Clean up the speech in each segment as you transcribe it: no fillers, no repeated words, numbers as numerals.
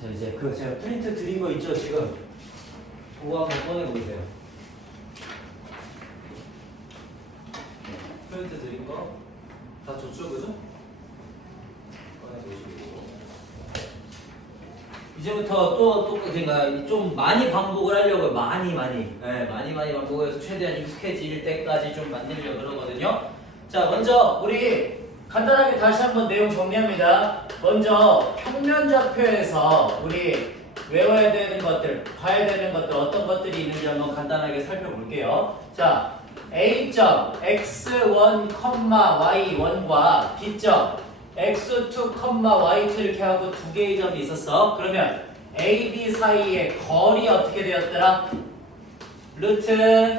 자, 이제 그 제가 프린트 드린 거 있죠, 지금? 그거 한번 꺼내보세요. 프린트 드린 거 다 줬죠, 그죠? 꺼내보시고. 이제부터 또 그러니까 좀 많이 반복을 하려고요. 많이 반복을 해서 최대한 익숙해질 때까지 좀 만들려고 그러거든요. 자, 먼저 우리 간단하게 다시 한번 내용 정리합니다. 먼저 평면좌표에서 우리 외워야 되는 것들, 봐야 되는 것들, 어떤 것들이 있는지 한번 간단하게 살펴볼게요. 자, A점 x1, y1과 B점 x2, y2 이렇게 하고 두 개의 점이 있었어. 그러면 A, B 사이의 거리 어떻게 되었더라? 루트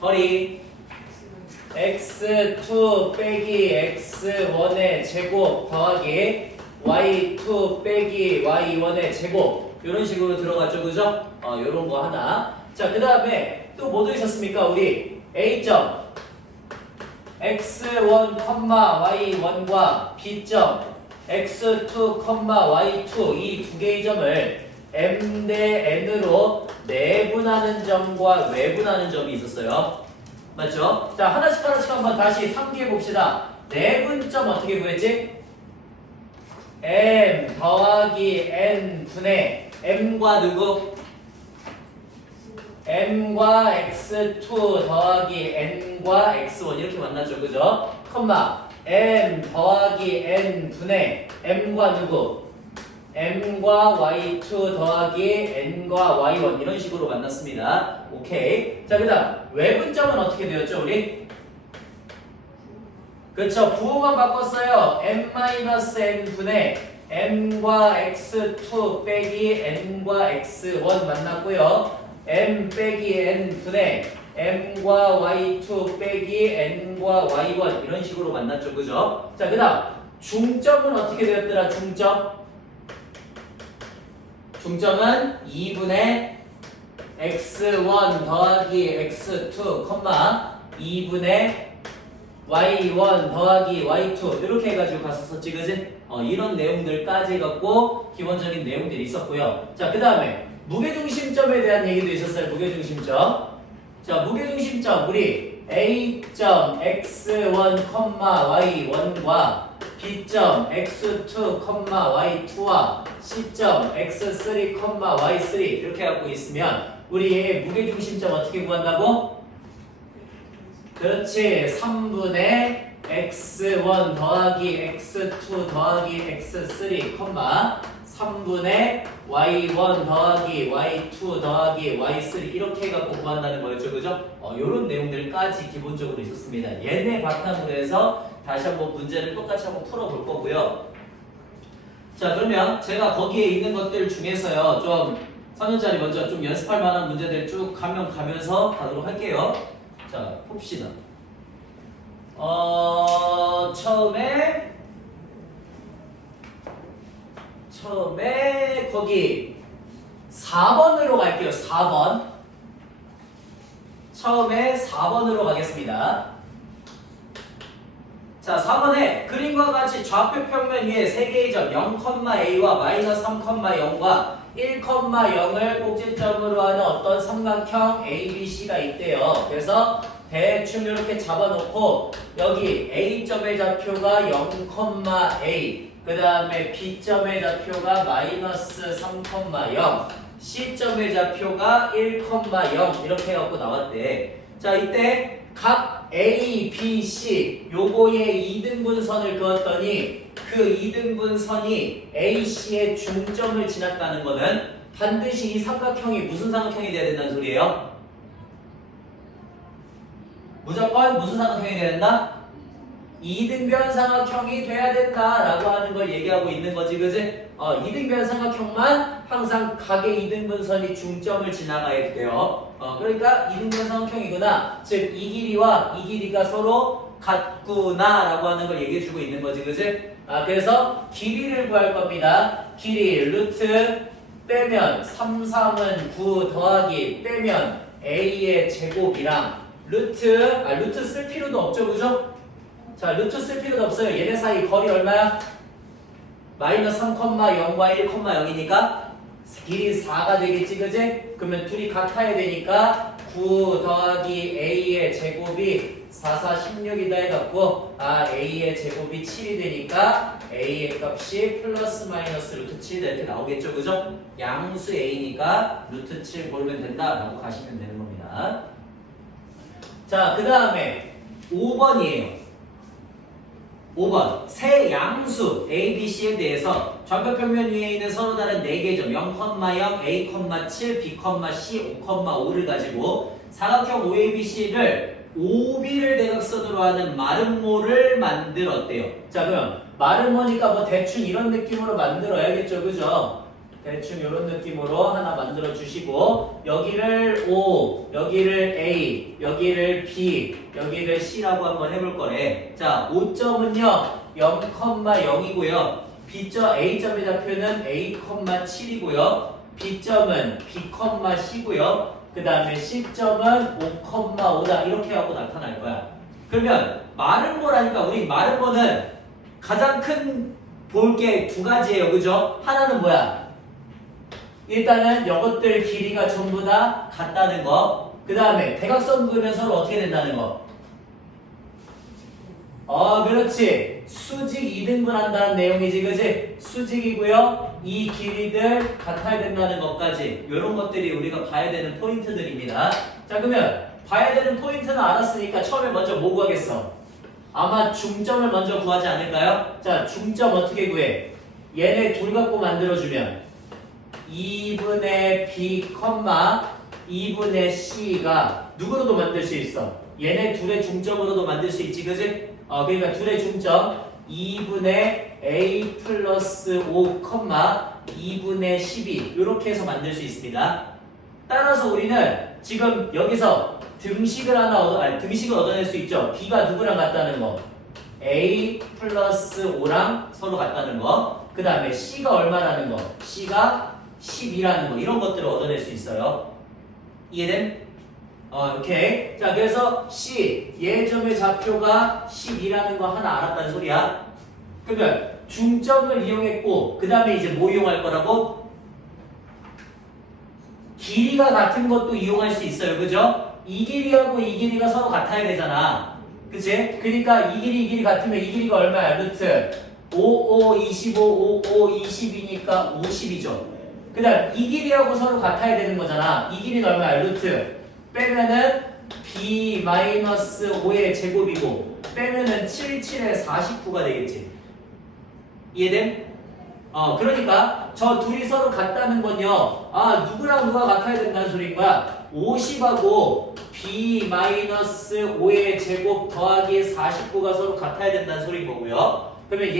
거리 x2 빼기 x1의 제곱 더하기 y2 빼기 y1의 제곱 이런 식으로 들어갔죠, 그죠? 요런 거 하나. 자, 그 다음에 또 뭐 들으셨습니까? 우리 A점 x1, y1과 B점 x2, y2 이 두 개의 점을 m 대 n으로 내분하는 점과 외분하는 점이 있었어요. 맞죠? 자, 하나씩 한번 다시 상기해 봅시다. 내분점 어떻게 구했지? m 더하기 n 분의 m과 누구? m과 x2 더하기 n과 x1 이렇게 만났죠, 그죠? 컴마 m 더하기 n 분의 m과 누구? m과 y2 더하기 n과 y1 이런 식으로 만났습니다. 오케이. 자, 그 다음 외분점은 어떻게 되었죠, 우리? 그쵸, 부호만 바꿨어요. m-n 분의 m과 x2 빼기 n과 x1 만났고요. m 빼기 n 분의 m과 y2 빼기 n과 y1 이런 식으로 만났죠, 그죠? 자, 그 다음 중점은 어떻게 되었더라? 중점은 2분의 x1 더하기 x2, 2분의 y1 더하기 y2 이렇게 해가지고 갔었었지, 그지? 이런 내용들까지 해갖고 기본적인 내용들이 있었고요. 자, 그 다음에 무게중심점에 대한 얘기도 있었어요. 무게중심점. 자, 무게중심점 우리 A점 x1, y1과 B점 x2, y2와 C점 x3, y3 이렇게 갖고 있으면 우리 무게중심점 어떻게 구한다고? 그렇지. 3분의 x1 더하기 x2 더하기 x3, 3분의 y1 더하기 y2 더하기 y3 이렇게 해갖고 구한다는 거였죠, 그죠? 요런 내용들까지 기본적으로 있었습니다. 얘네 바탕으로 해서 다시 한번 문제를 똑같이 한번 풀어볼 거고요. 자, 그러면 제가 거기에 있는 것들 중에서요, 좀 3년짜리 먼저 좀 연습할 만한 문제들 쭉 가면서 가도록 할게요. 자, 봅시다. 처음에 거기 4번으로 갈게요. 4번. 처음에 4번으로 가겠습니다. 자, 4번에 그림과 같이 좌표 평면 위에 3개의 점 0,a와 마이너스 3,0과 1,0을 꼭지점으로 하는 어떤 삼각형 ABC가 있대요. 그래서 대충 이렇게 잡아놓고 여기 A점의 좌표가 0,a 그 다음에 B점의 좌표가 마이너스 3,0 C점의 좌표가 1,0 이렇게 해갖고 나왔대. 자, 이때 각 A, B, C 요거의 2등분선을 그었더니 그 2등분선이 AC의 중점을 지났다는 거는 반드시 이 삼각형이 무슨 삼각형이 돼야 된다는 소리예요? 무조건 무슨 삼각형이 돼야 된다? 2등변 삼각형이 돼야 된다라고 하는 걸 얘기하고 있는 거지, 그지? 2등변 삼각형만 항상 각의 2등분선이 중점을 지나가야 돼요. 그러니까 2등변 삼각형이구나. 즉, 이 길이와 이 길이가 서로 같구나라고 하는 걸 얘기해주고 있는 거지, 그지? 그래서 길이를 구할 겁니다. 길이 루트 빼면 3, 3은 9 더하기 빼면 a의 제곱이랑 루트 쓸 필요도 없죠, 그죠? 자, 루트 쓸 필요도 없어요. 얘네 사이 거리 얼마야? 마이너스 3,0과 1,0이니까 길이 4가 되겠지, 그지? 그러면 둘이 같아야 되니까 9 더하기 a의 제곱이 4, 4, 16이다 해갖고 a의 제곱이 7이 되니까 a의 값이 플러스 마이너스 루트 7 이렇게 나오겠죠, 그죠? 양수 a니까 루트 7 고르면 된다라고 가시면 되는 겁니다. 자, 그 다음에 5번이에요. 5번 세 양수 A, B, C에 대해서 좌표평면 위에 있는 서로 다른 4개의 점 0,0, A, 7, B, C, 5,5를 가지고 사각형 OABC를 OB를 대각선으로 하는 마름모를 만들었대요. 자, 그럼 마름모니까 뭐 대충 이런 느낌으로 만들어야겠죠, 그죠? 대충 이런 느낌으로 하나 만들어 주시고 여기를 O, 여기를 A, 여기를 B, 여기를 C라고 한번 해볼 거래. 자, O점은요 0,0이고요 B점 A점의 좌표는 A,7이고요 B점은 B, C고요 그 다음에 C점은 5,5다 이렇게 하고 나타날 거야. 그러면 마름모라니까 우리 마름모는 가장 큰 볼 게 두 가지예요, 그죠? 하나는 뭐야? 일단은 이것들 길이가 전부 다 같다는 거. 그 다음에 대각선 그으면 서로 어떻게 된다는 거. 그렇지. 수직 2등분 한다는 내용이지, 그지? 수직이고요. 이 길이들 같아야 된다는 것까지. 이런 것들이 우리가 봐야 되는 포인트들입니다. 자, 그러면 봐야 되는 포인트는 알았으니까 처음에 먼저 뭐 구하겠어? 아마 중점을 먼저 구하지 않을까요? 자, 중점 어떻게 구해? 얘네 둘 갖고 만들어주면 2분의 B, 2분의 C가 누구로도 만들 수 있어? 얘네 둘의 중점으로도 만들 수 있지, 그지? 그러니까 둘의 중점 2분의 A 플러스 5, 2분의 12 이렇게 해서 만들 수 있습니다. 따라서 우리는 지금 여기서 등식을 얻어낼 수 있죠. B가 누구랑 같다는 거? A 플러스 5랑 서로 같다는 거. 그 다음에 C가 얼마라는 거? C가 10이라는 거. 이런 것들을 얻어낼 수 있어요. 이해됨? 오케이. 자, 그래서 C, 예점의 좌표가 10이라는 거 하나 알았다는 소리야. 그러면 중점을 이용했고, 그 다음에 이제 뭐 이용할 거라고? 길이가 같은 것도 이용할 수 있어요. 그죠? 이 길이하고 이 길이가 서로 같아야 되잖아. 그치? 그러니까 이 길이 같으면 이 길이가 얼마야? 루트 5, 25, 5, 20이니까 50이죠. 그 다음 이 길이하고 서로 같아야 되는 거잖아. 이 길이는 얼마야? 루트 빼면은 B-5의 제곱이고 빼면은 7, 7에 49가 되겠지. 이해됨? 그러니까 저 둘이 서로 같다는 건요. 누구랑 누가 같아야 된다는 소리인 거야. 50하고 B-5의 제곱 더하기 49가 서로 같아야 된다는 소리인 거고요. 그러면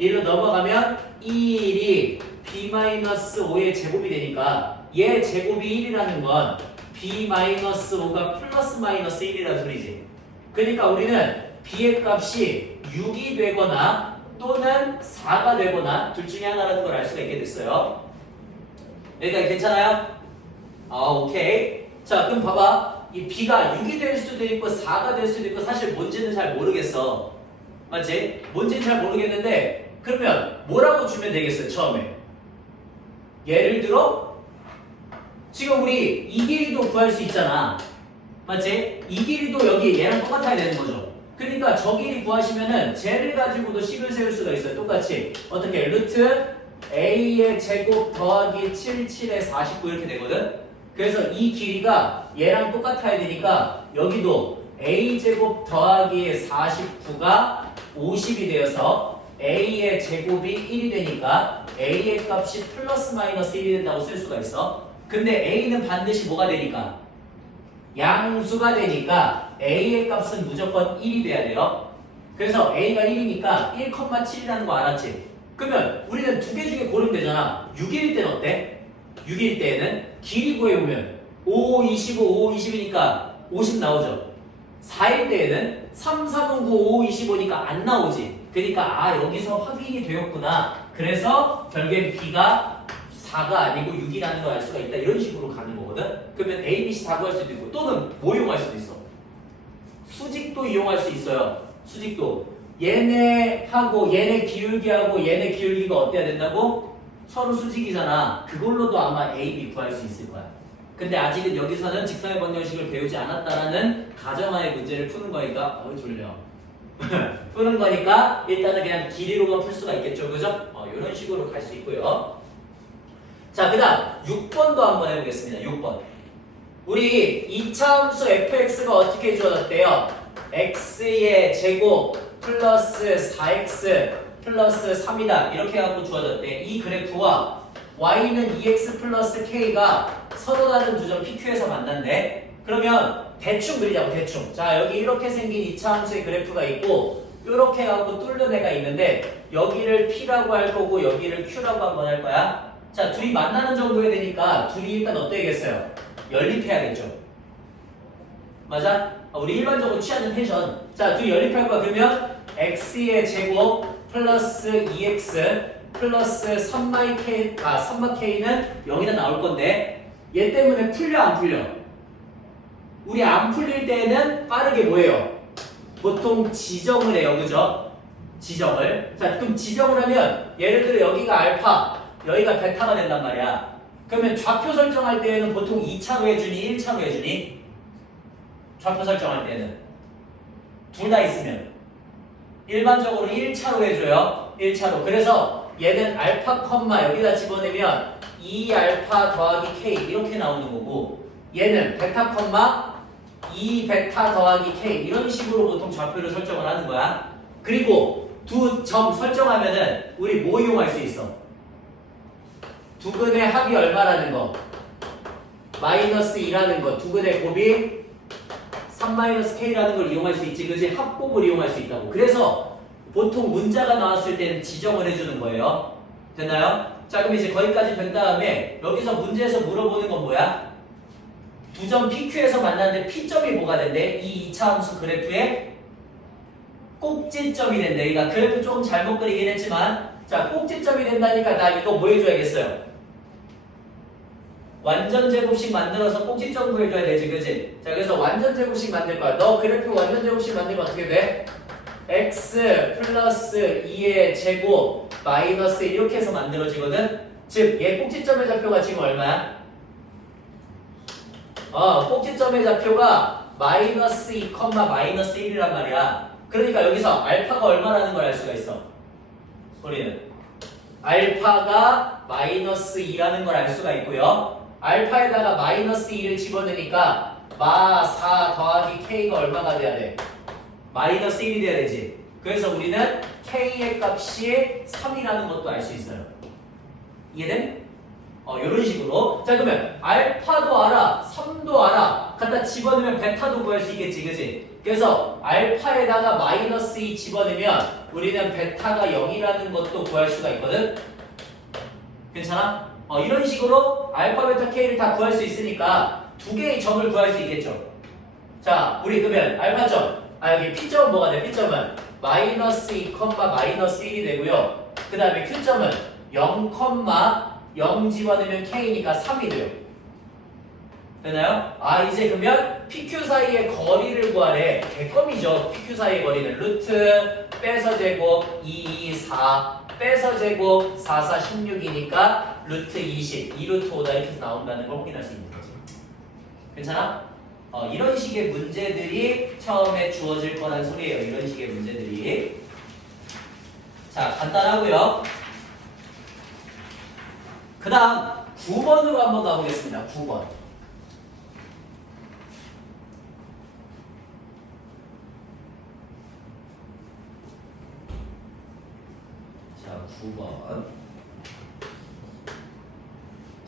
얘로 넘어가면 1이 B-5의 제곱이 되니까 얘 제곱이 1이라는 건 B-5가 플러스 마이너스 1이라는 소리지. 그러니까 우리는 B의 값이 6이 되거나 또는 4가 되거나 둘 중에 하나라는 걸 알 수가 있게 됐어요. 여기까지 괜찮아요? 오케이. 자, 그럼 봐봐. 이 B가 6이 될 수도 있고 4가 될 수도 있고 사실 뭔지는 잘 모르겠어. 맞지? 뭔지는 잘 모르겠는데 그러면 뭐라고 주면 되겠어요, 처음에? 예를 들어 지금 우리 이 길이도 구할 수 있잖아. 맞지? 이 길이도 여기 얘랑 똑같아야 되는 거죠. 그러니까 저 길이 구하시면은 쟤를 가지고도 식을 세울 수가 있어요. 똑같이. 어떻게? 루트 A의 제곱 더하기 7, 7에 49 이렇게 되거든? 그래서 이 길이가 얘랑 똑같아야 되니까 여기도 A 제곱 더하기 49가 50이 되어서 A의 제곱이 1이 되니까 A의 값이 플러스 마이너스 1이 된다고 쓸 수가 있어. 근데 A는 반드시 뭐가 되니까? 양수가 되니까 A의 값은 무조건 1이 돼야 돼요. 그래서 A가 1이니까 1,7이라는 거 알았지? 그러면 우리는 두 개 중에 고르면 되잖아. 6일 때는 어때? 6일 때는 길이 구해보면 5, 25, 5, 20이니까 50 나오죠. 4일 때에는 3, 4는 9, 5, 25니까 안 나오지. 그러니까 여기서 확인이 되었구나. 그래서 결국엔 B가 4가 아니고 6이라는 걸 알 수가 있다. 이런 식으로 가는 거거든. 그러면 A, B, C 다 구할 수도 있고 또는 뭐 이용할 수도 있어? 수직도 이용할 수 있어요. 수직도. 얘네하고 얘네 기울기하고 얘네 기울기가 어때야 된다고? 서로 수직이잖아. 그걸로도 아마 A, B 구할 수 있을 거야. 근데 아직은 여기서는 직선의 방정식을 배우지 않았다라는 가정하에 문제를 푸는 거니까 졸려. 푸는 거니까 일단은 그냥 길이로만 풀 수가 있겠죠. 그죠? 이런 식으로 갈 수 있고요. 자, 그 다음 6번도 한번 해보겠습니다. 6번. 우리 2차 함수 fx가 어떻게 주어졌대요? x의 제곱 플러스 4x 플러스 3이다. 이렇게 해갖고 주어졌대. 이 그래프와 y는 2x 플러스 k가 서로 다른 두 점 PQ에서 만난대. 그러면 대충 그리자고 대충. 자, 여기 이렇게 생긴 2차 함수의 그래프가 있고 이렇게 해갖고 뚫는 애가 있는데 여기를 P라고 할 거고 여기를 Q라고 한번 할 거야. 자, 둘이 만나는 정도 해야 되니까 둘이 일단 어때야겠어요? 연립해야겠죠. 맞아? 우리 일반적으로 취하는 텐션. 자, 둘이 연립할 거야. 그러면 x의 제곱 플러스 2x 플러스 3k는 0이나 나올 건데 얘 때문에 풀려 안 풀려? 우리 안 풀릴 때는 빠르게 뭐예요? 보통 지정을 해요. 그죠? 지정을. 자, 그럼 지정을 하면 예를 들어 여기가 알파, 여기가 베타가 된단 말이야. 그러면 좌표 설정할 때에는 보통 2차로 해주니 1차로 해주니? 좌표 설정할 때는 둘 다 있으면 일반적으로 1차로 해줘요. 1차로. 그래서 얘는 알파 컴마 여기다 집어내면 2알파 더하기 k 이렇게 나오는 거고 얘는 베타 컴마 2베타 더하기 k 이런 식으로 보통 좌표를 설정을 하는 거야. 그리고 두 점 설정하면은 우리 뭐 이용할 수 있어? 두근의 합이 얼마라는 거? 마이너스 2라는 거. 두근의 곱이 3-k라는 걸 이용할 수 있지. 그지? 합곱을 이용할 수 있다고. 그래서 보통 문자가 나왔을 때는 지정을 해주는 거예요. 됐나요? 자, 그럼 이제 거기까지 된 다음에 여기서 문제에서 물어보는 건 뭐야? 두 점 PQ에서 만났는데 P점이 뭐가 된대? 이 2차 함수 그래프의 꼭지점이 된대. 그러니까 그래프 조금 잘못 그리긴 했지만 자, 꼭지점이 된다니까 나 이거 뭐 해줘야겠어요? 완전 제곱식 만들어서 꼭지점 구해줘야 되지, 그치? 자, 그래서 완전 제곱식 만들 거야. 너 그래프 완전 제곱식 만들면 어떻게 돼? x 플러스 2의 제곱 마이너스 이렇게 해서 만들어지거든? 즉, 얘 꼭지점의 좌표가 지금 얼마야? 꼭지점의 좌표가 마이너스 2, 마이너스 1이란 말이야. 그러니까 여기서 알파가 얼마라는 걸 알 수가 있어. 우리는 알파가 마이너스 2라는 걸 알 수가 있고요. 알파에다가 마이너스 2를 집어넣으니까 마 4 더하기 k가 얼마가 돼야 돼? 마이너스 1이 돼야 되지. 그래서 우리는 k의 값이 3이라는 것도 알 수 있어요. 이해됨? 이런 식으로. 자, 그러면 알파도 알아, 3도 알아. 갖다 집어넣으면 베타도 구할 수 있겠지, 그치? 그래서 알파에다가 마이너스 2 집어넣으면 우리는 베타가 0이라는 것도 구할 수가 있거든? 괜찮아? 이런 식으로 알파, 베타, k를 다 구할 수 있으니까 두 개의 점을 구할 수 있겠죠? 자, 우리 그러면 알파점, 여기 P점은 뭐가 돼? P점은 마이너스 2, 마이너스 1이 되고요. 그 다음에 Q점은 0, 0 집어넣으면 K니까 3이 돼요. 되나요? 이제 그러면 PQ 사이의 거리를 구하래. 개껌이죠. PQ 사이의 거리는 루트 빼서 제곱 2, 2, 4 빼서 제곱 4, 4, 16이니까 루트 20 2루트 5다 이렇게 해서 나온다는 걸 확인할 수 있는 거지. 괜찮아? 이런 식의 문제들이 처음에 주어질 거란 소리예요. 이런 식의 문제들이. 자, 간단하고요. 그 다음 9번으로 한번 가보겠습니다. 9번. 자, 9번.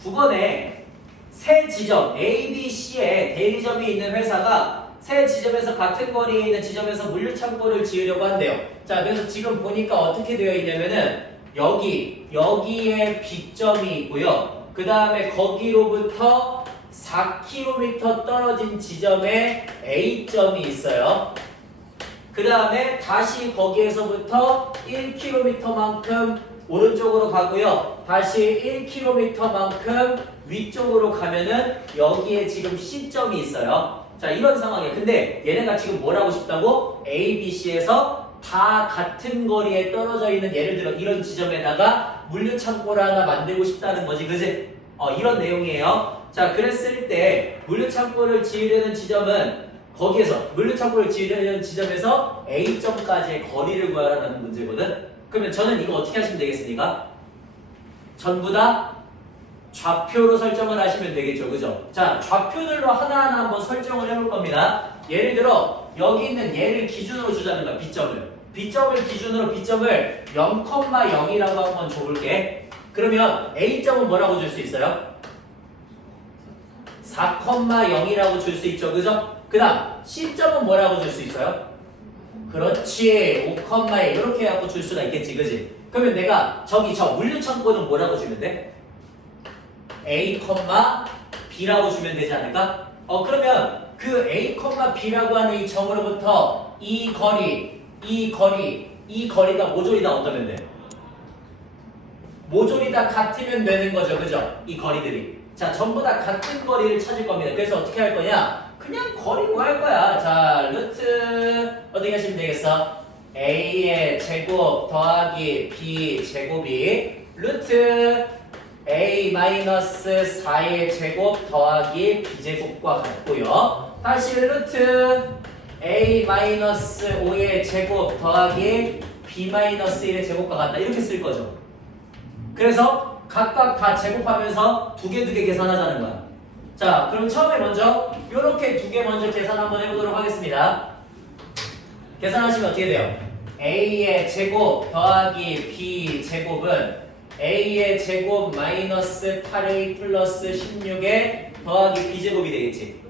9번에 세 지점 A, B, C에 대리점이 있는 회사가 세 지점에서 같은 거리에 있는 지점에서 물류창고를 지으려고 한대요. 자, 그래서 지금 보니까 어떻게 되어 있냐면은 여기에 B점이 있고요. 그 다음에 거기로부터 4km 떨어진 지점에 A점이 있어요. 그 다음에 다시 거기에서부터 1km만큼 오른쪽으로 가고요. 다시 1km만큼 위쪽으로 가면은 여기에 지금 C점이 있어요. 자, 이런 상황이에요. 근데 얘네가 지금 뭘 하고 싶다고? A, B, C에서 다 같은 거리에 떨어져 있는 예를 들어 이런 지점에다가 물류창고를 하나 만들고 싶다는 거지, 그지? 이런 내용이에요. 자, 그랬을 때 물류창고를 지으려는 지점은 거기에서 물류창고를 지으려는 지점에서 A점까지의 거리를 구하라는 문제거든. 그러면 저는 이거 어떻게 하시면 되겠습니까? 전부 다 좌표로 설정을 하시면 되겠죠, 그죠? 자, 좌표들로 하나하나 한번 설정을 해볼 겁니다. 예를 들어 여기 있는 얘를 기준으로 주자는 거야, B점을 기준으로 B점을 0,0이라고 한번 줘볼게. 그러면 A점은 뭐라고 줄 수 있어요? 4,0이라고 줄 수 있죠, 그죠? 그 다음 C점은 뭐라고 줄 수 있어요? 그렇지, 5,1 이렇게 해갖고 줄 수가 있겠지, 그지? 그러면 내가 저기 저 물류창고는 뭐라고 주면 돼? A, B라고 주면 되지 않을까? 그러면 그 A, B라고 하는 이 점으로부터 이 거리가 모조리 다 어떠면 돼? 모조리 다 같으면 되는 거죠, 그죠? 이 거리들이. 자, 전부 다 같은 거리를 찾을 겁니다. 그래서 어떻게 할 거냐? 그냥 거리 구할 거야. 자, 루트 어떻게 하시면 되겠어? A의 제곱 더하기 B 제곱이 루트 A-4의 제곱 더하기 B제곱과 같고요. 다시 루트 A-5의 제곱 더하기 B-1의 제곱과 같다. 이렇게 쓸 거죠. 그래서 각각 다 제곱하면서 두 개 계산하자는 거야. 자, 그럼 처음에 먼저 이렇게 두 개 먼저 계산 한번 해보도록 하겠습니다. 계산하시면 어떻게 돼요? A의 제곱 더하기 B 제곱은 A의 제곱 마이너스 8A 플러스 16의 더하기 B제곱이 되겠지.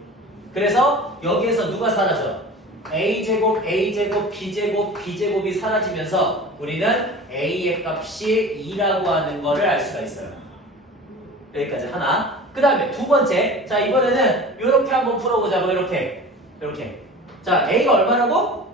그래서 여기에서 누가 사라져? A제곱, A제곱, B제곱, B제곱이 사라지면서 우리는 A의 값이 2라고 하는 거를 알 수가 있어요. 여기까지 하나. 그 다음에 두 번째. 자, 이번에는 이렇게 한번 풀어보자고. 이렇게. 자, A가 얼마라고?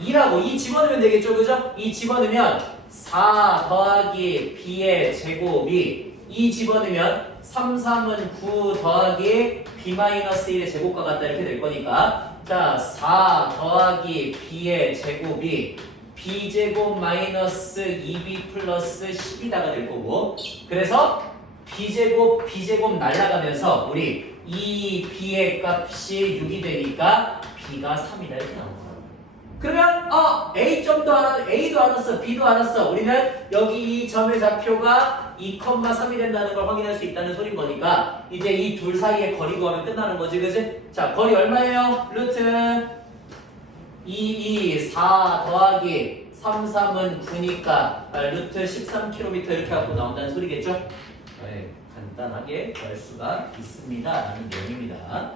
2라고. 2 집어넣으면 되겠죠, 그죠? 2 집어넣으면 4 더하기 B의 제곱이 2 집어넣으면 3, 3은 9 더하기 B-1의 제곱과 같다 이렇게 될 거니까 자, 4 더하기 B의 제곱이 B제곱 마이너스 2B 플러스 10이다가 될 거고 그래서 B제곱 날라가면서 우리 2B의 값이 6이 되니까 B가 3이다 이렇게 나옵니다. 그러면 A점도 알았어, A도 알았어, B도 알았어. 우리는 여기 이 점의 좌표가 2,3이 된다는 걸 확인할 수 있다는 소린 거니까 이제 이 둘 사이의 거리 구하면 끝나는 거지, 그치? 자, 거리 얼마예요? 루트 4 더하기 3, 3은 9니까 루트 13km 이렇게 갖고 나온다는 소리겠죠? 네, 간단하게 구할 수가 있습니다 라는 내용입니다.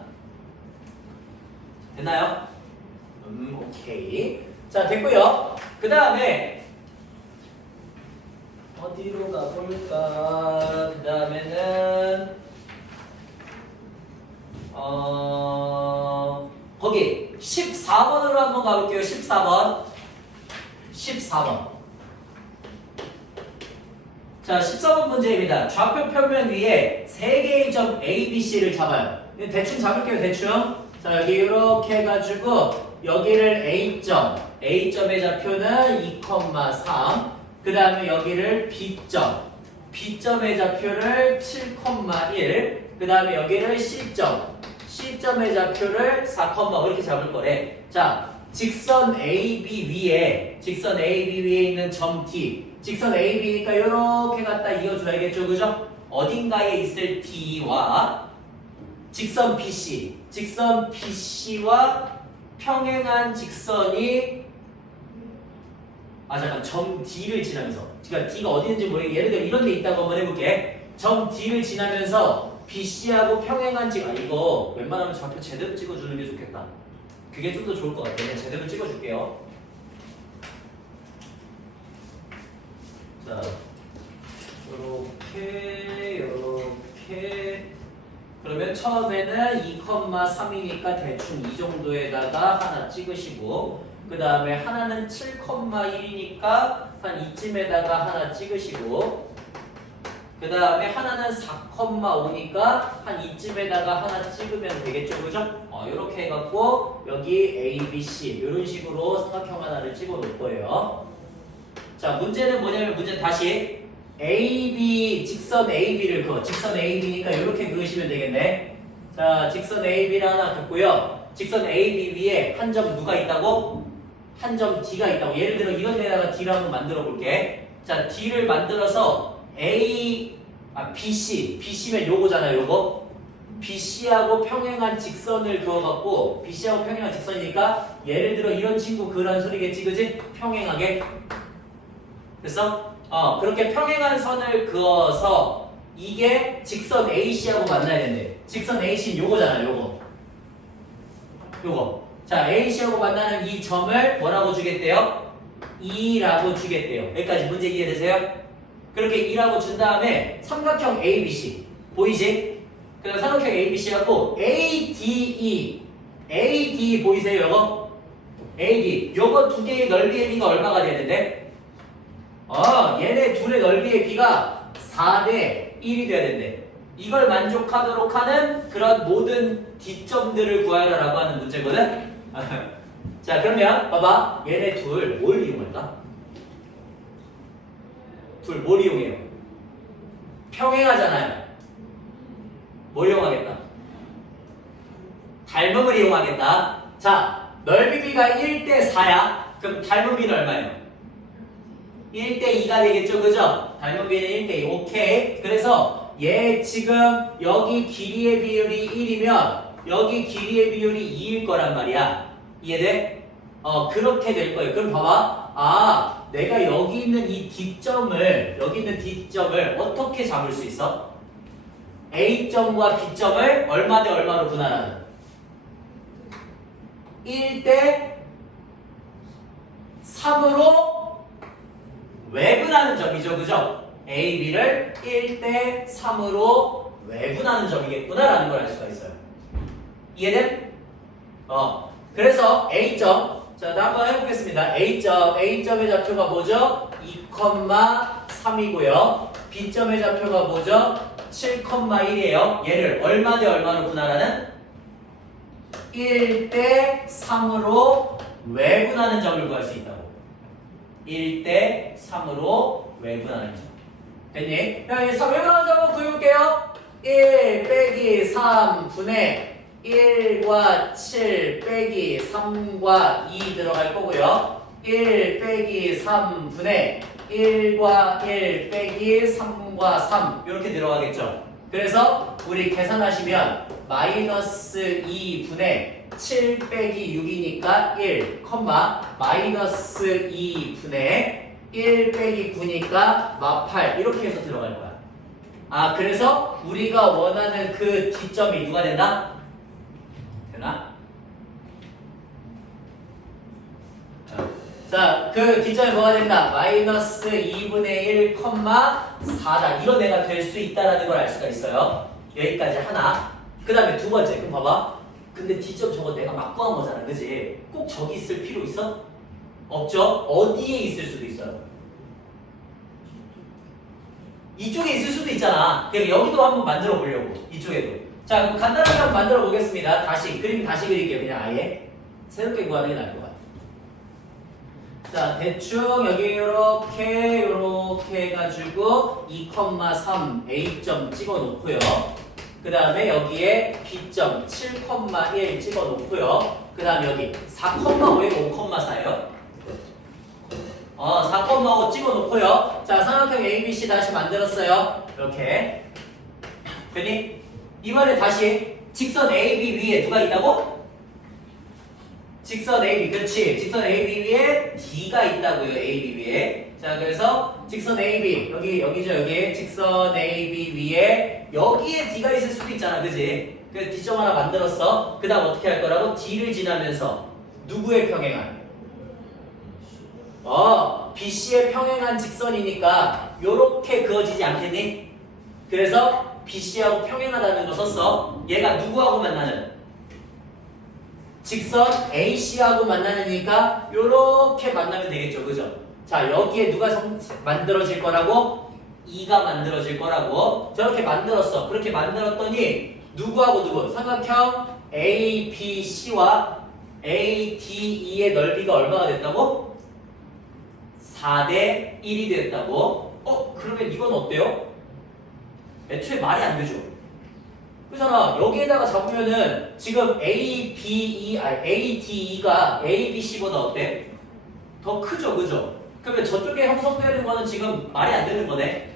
됐나요? 오케이. 자, 됐고요. 그 다음에 어디로 가볼까? 그 다음에는 거기 14번으로 한번 가볼게요. 14번. 자, 14번 문제입니다. 좌표 평면 위에 세 개의 점 A, B, C를 잡아요. 대충 잡을게요. 대충. 자, 여기 이렇게 해가지고 여기를 A점의 좌표는 2,3. 그 다음에 여기를 B점의 좌표를 7,1. 그 다음에 여기를 C점의 좌표를 4, 이렇게 잡을 거래. 자, 직선 AB 위에 있는 점 D. 직선 AB니까 이렇게 갖다 이어줘야겠죠, 그죠? 어딘가에 있을 D와 직선 BC와 평행한 직선이 잠깐 점 D를 지나면서 그러니까 D가 어디 있는지 모르겠게 예를 들어 이런 데 있다고 한번 해볼게. 점 D를 지나면서 BC하고 평행한 이거 웬만하면 좌표 제대로 찍어주는 게 좋겠다. 그게 좀 더 좋을 것 같아요. 제대로 찍어줄게요. 자, 요렇게 그러면 처음에는 2,3이니까 대충 이 정도에다가 하나 찍으시고 그 다음에 하나는 7,1이니까 한 이쯤에다가 하나 찍으시고 그 다음에 하나는 4,5니까 한 이쯤에다가 하나 찍으면 되겠죠, 그죠? 이렇게 해갖고 여기 A, B, C 이런 식으로 삼각형 하나를 찍어 놓을 거예요. 자, 문제는 뭐냐면 문제는 다시 AB, 직선 AB를 그어. 직선 AB니까 이렇게 그으시면 되겠네. 자, 직선 AB를 하나 긋고요. 직선 AB 위에 한 점 누가 있다고? 한 점 D가 있다고. 예를 들어 이런 데다가 D를 한번 만들어 볼게. 자, D를 만들어서 BC면 요거잖아요, 요거. BC하고 평행한 직선을 그어갖고 BC하고 평행한 직선이니까 예를 들어 이런 친구 그으라는 소리겠지, 그지? 평행하게. 됐어? 그렇게 평행한 선을 그어서 이게 직선 AC하고 만나야 된대. 직선 AC는 요거잖아요, 요거. 자, AC하고 만나는 이 점을 뭐라고 주겠대요? 2라고 주겠대요. 여기까지 문제 이해되세요? 그렇게 2라고 준 다음에 삼각형 ABC 보이지? 그 다음 삼각형 ABC하고 AD 보이세요, 요거? AD 요거 두 개의 넓이의 비가 얼마가 되는데? 얘네 둘의 넓이의 비가 4대 1이 돼야 된대. 이걸 만족하도록 하는 그런 모든 D점들을 구하라라고 하는 문제거든? 자, 그러면 봐봐. 얘네 둘 뭘 이용할까? 둘 뭘 이용해요? 평행하잖아요. 뭘 이용하겠다? 닮음을 이용하겠다. 자, 넓이비가 1대 4야. 그럼 닮음비는 얼마예요? 1대 2가 되겠죠, 그죠? 닮음비는 1대 2. 오케이. 그래서 얘 지금 여기 길이의 비율이 1이면 여기 길이의 비율이 2일 거란 말이야. 이해돼? 그렇게 될 거예요. 그럼 봐봐. 내가 여기 있는 이 D점을 어떻게 잡을 수 있어? A점과 B점을 얼마 대 얼마로 분할하는? 1대 3으로 외분하는 점이죠, 그죠? A, B를 1대 3으로 외분하는 점이겠구나라는 걸 알 수가 있어요. 이해돼? 그래서 A점, 자, 한번 해보겠습니다. A점의 좌표가 뭐죠? 2,3이고요. B점의 좌표가 뭐죠? 7,1이에요. 얘를 얼마 대 얼마로 분할하는? 1대 3으로 외분하는 점을 구할 수 있다고. 1대 3으로 외분하는 점. 됐니? 자, 이 외분하는 점을 구해볼게요. 1 빼기 3분의 1과 7 빼기 3과 2 들어갈 거고요. 1 빼기 3분의 1과 1 빼기 3과 3 이렇게 들어가겠죠. 그래서 우리 계산하시면 마이너스 2분의 7 빼기 6이니까 1, 마이너스 2분의 1 빼기 9니까 마8 이렇게 해서 들어갈 거야. 그래서 우리가 원하는 그 D점이 누가 된다? 되나? 자, 그 D점이 뭐가 된다? 마이너스 2분의 1, 4다. 이런 애가 될 수 있다는 걸 알 수가 있어요. 여기까지 하나. 그 다음에 두 번째. 그럼 봐봐. 근데 D점 저거 내가 막 구한 거잖아. 그지? 꼭 저기 있을 필요 있어? 없죠? 어디에 있을 수도 있어요. 이쪽에 있을 수도 있잖아. 그럼 여기도 한번 만들어 보려고. 이쪽에도. 자, 그럼 간단하게 한번 만들어 보겠습니다. 그림 다시 그릴게요. 그냥 아예. 새롭게 구하는 게 나을 것 같아요. 자, 대충 여기 이렇게 해가지고 2,3 A점 찍어 놓고요. 그 다음에 여기에 B점 7,1 찍어 놓고요. 그 다음에 여기 4,5에 5,4예요. 4,5 찍어 놓고요. 자, 삼각형 ABC 다시 만들었어요. 이렇게. 됐니? 이번에 다시 직선 AB 위에 누가 있다고? 직선 AB, 그렇지. 직선 AB 위에 D가 있다고요. AB 위에. 자, 그래서 직선 AB 여기죠. 여기 직선 AB 위에 여기에 D가 있을 수도 있잖아, 그지? 그래서 D점 하나 만들었어. 그 다음 어떻게 할 거라고? D를 지나면서 누구의 평행한? BC의 평행한 직선이니까 요렇게 그어지지 않겠니? 그래서 BC하고 평행하다는 거 썼어. 얘가 누구하고 만나는? 직선 AC하고 만나니까 요렇게 만나면 되겠죠, 그죠? 자, 여기에 누가 만들어질 거라고? 2가 만들어질 거라고. 저렇게 만들었어. 그렇게 만들었더니 누구하고 누구? 삼각형 ABC와 ADE의 넓이가 얼마가 됐다고? 4대 1이 됐다고. 그러면 이건 어때요? 애초에 말이 안 되죠. 그잖아. 여기에다가 잡으면은 지금 ADE가 ABC보다 어때? 더 크죠, 그죠? 그러면 저쪽에 형성되는 거는 지금 말이 안 되는 거네.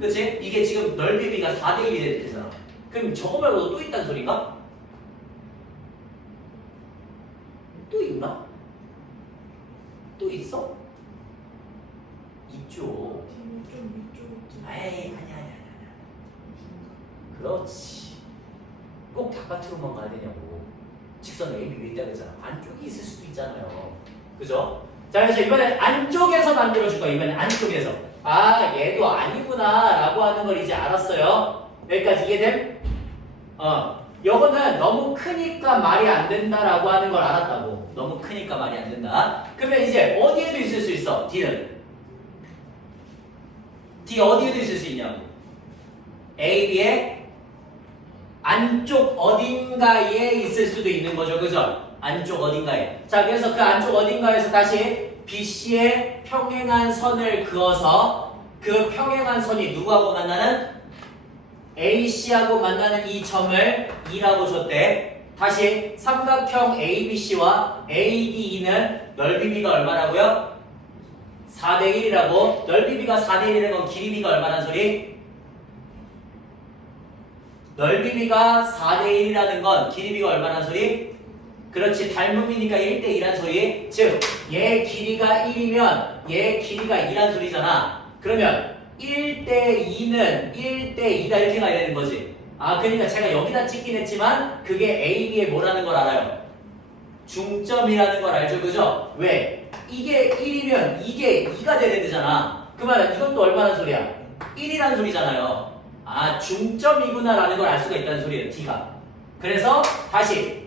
그치? 이게 지금 넓이비가 4대 1이 되잖아. 그럼 저거 말고도 또 있다는 소린가? 또 있나? 또 있어? 있죠. 좀 위쪽으로. 에이, 아니야. 그렇지. 꼭 바깥으로만 가야 되냐고. 직선 A, B 있다 그랬잖아. 안쪽에 있을 수도 있잖아요. 그죠? 자, 그래서 이번엔 안쪽에서 만들어줄 거야. 이번엔 안쪽에서. 아, 얘도 아니구나 라고 하는 걸 이제 알았어요. 여기까지 이해됨? 요거는 너무 크니까 말이 안 된다라고 하는 걸 알았다고. 너무 크니까 말이 안 된다. 그러면 이제 어디에도 있을 수 있어? D는. D 어디에도 있을 수 있냐고. A, B의 안쪽 어딘가에 있을 수도 있는 거죠. 그죠? 안쪽 어딘가에. 자, 그래서 그 안쪽 어딘가에서 다시 BC의 평행한 선을 그어서 그 평행한 선이 누구하고 만나는? AC하고 만나는 이 점을 E라고 줬대. 다시 삼각형 ABC와 ADE는 넓이 B가 얼마라고요? 4대 1이라고. 넓이 B가 4대 1이라는 건 길이 B가 얼마란 소리? 넓이 B가 4대 1이라는 건 길이 B가 얼마란 소리? 그렇지. 닮음이니까 1대 2란 소리. 즉, 얘 길이가 1이면 얘 길이가 2란 소리잖아. 그러면 1대 2는 1대 2다 이렇게 가야 되는 거지. 아, 그러니까 제가 여기다 찍긴 했지만 그게 A, B의 뭐라는 걸 알아요? 중점이라는 걸 알죠. 그죠? 왜? 이게 1이면 이게 2가 돼야 되잖아. 그 말은 이것도 얼마나 소리야? 1이라는 소리잖아요. 아, 중점이구나 라는 걸 알 수가 있다는 소리예요. D가. 그래서 다시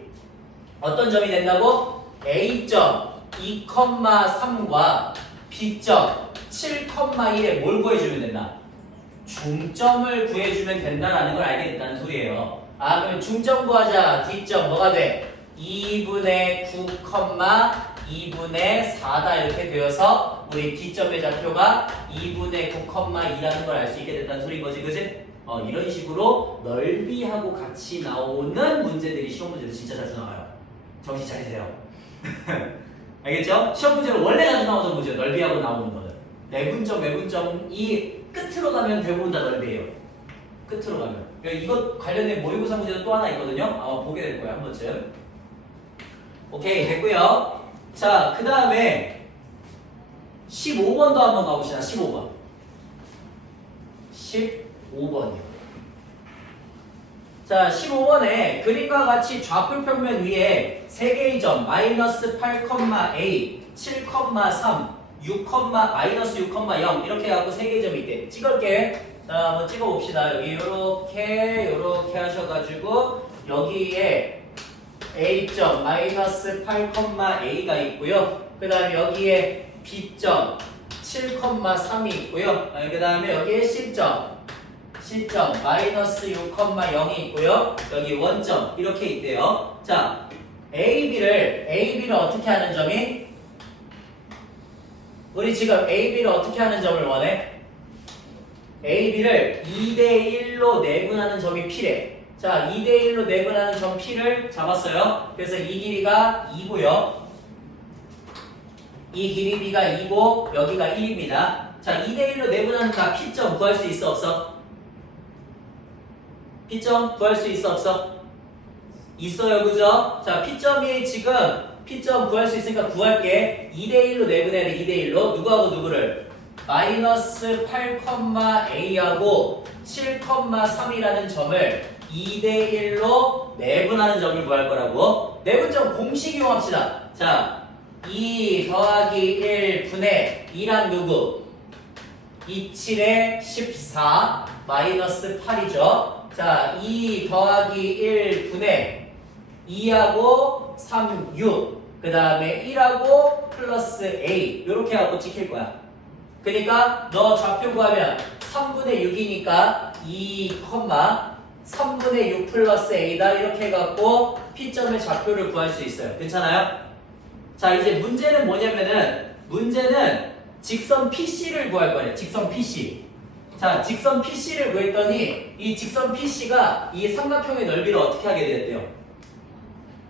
어떤 점이 된다고? A점 2,3과 B점 7,1에 뭘 구해주면 된다? 중점을 구해주면 된다라는 걸 알게 됐다는 소리예요. 아, 그러면 중점 구하자. D점 뭐가 돼? 2분의 9, 2분의 4다 이렇게 되어서 우리 D점의 좌표가 2분의 9,2라는 걸 알 수 있게 됐다는 소리인 거지, 그지? 이런 식으로 넓이하고 같이 나오는 문제들이 시험 문제로 진짜 자주 나와요. 정신 차리세요. 알겠죠? 시험 문제로 원래 자주 나오던 문제, 넓이하고 나오는 거는 매분점이 끝으로 가면 대부분 다 넓이에요. 끝으로 가면. 그러니까 이것 관련된 모의고사 문제도 또 하나 있거든요. 아마 보게 될 거예요, 한 번쯤. 오케이, 됐고요. 자, 그 다음에 15번도 한번 가봅시다. 15번. 15번이요. 자, 15번에 그림과 같이 좌표 평면 위에 3개의 점 마이너스 8,A, 7,3, 6, 마이너스 6,0 이렇게 해갖고 3개의 점이 있대. 찍을게. 자, 한번 찍어봅시다. 여기 요렇게 하셔가지고 여기에 A점 마이너스 8,A가 있고요. 그 다음에 여기에 B점 7,3이 있고요. 그 다음에 여기에 C점 마이너스 6,0이 있고요. 여기 원점 이렇게 있대요. 자, AB를 어떻게 하는 점이? 우리 지금 AB를 어떻게 하는 점을 원해? AB를 2대1로 내분하는 점이 P래. 자, 2대1로 내분하는 점 P를 잡았어요. 그래서 이 길이가 2고요. 이 길이 B가 2고 여기가 1입니다. 자, 2대1로 내분하는 다 P점 구할 수 있어 없어? P점 구할 수 있어 없어? 있어요, 그죠? 자, P점이 지금 P점 구할 수 있으니까 구할게. 2대1로 내분해야 돼. 2대1로 누구하고 누구를? 마이너스 8,A하고 7,3이라는 점을 2대1로 내분하는 점을 구할 거라고. 내분점 공식 이용합시다. 자, 2 더하기 1 분의 2란 누구? 27에 14 마이너스 8이죠. 자, 2 더하기 1 분의 2하고 3, 6. 그 다음에 1하고 플러스 A. 요렇게 하고 찍힐 거야. 그러니까 너 좌표 구하면 3분의 6이니까 2, 3분의 6 플러스 a다 이렇게 해갖고 P점의 좌표를 구할 수 있어요. 괜찮아요? 자, 이제 문제는 뭐냐면은 문제는 직선 PC를 구할 거예요. 직선 PC. 자, 직선 PC를 구했더니 이 직선 PC가 이 삼각형의 넓이를 어떻게 하게 되었대요?